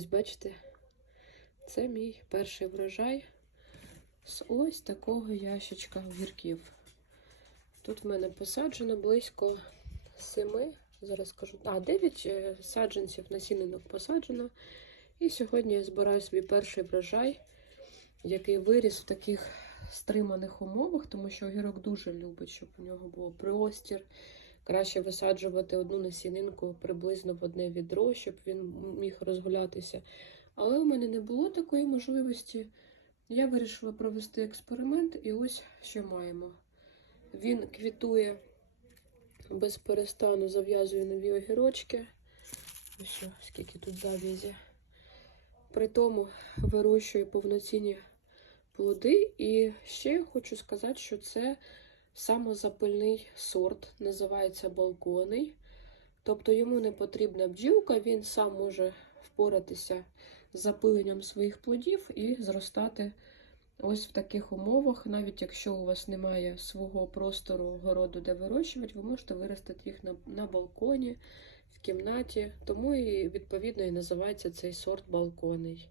Ось бачите, це мій перший врожай з ось такого ящичка огірків. Тут в мене посаджено близько семи, зараз скажу, а, 9 е, саджанців насінинок посаджено. І сьогодні я збираю свій перший врожай, який виріс в таких стриманих умовах, тому що огірок дуже любить, щоб у нього був простір. Краще висаджувати одну насінинку приблизно в одне відро, щоб він міг розгулятися. Але у мене не було такої можливості. Я вирішила провести експеримент, і ось що маємо. Він квітує без перестану, зав'язує нові огірочки. Ось скільки тут зав'язі. При тому вирощує повноцінні плоди. І ще хочу сказати, що це самозапильний сорт, називається балконний. Тобто йому не потрібна бджілка, він сам може впоратися з запиленням своїх плодів і зростати ось в таких умовах. Навіть якщо у вас немає свого простору городу, де вирощувати, ви можете виростити їх на, на балконі, в кімнаті. Тому і відповідно і називається цей сорт балконний.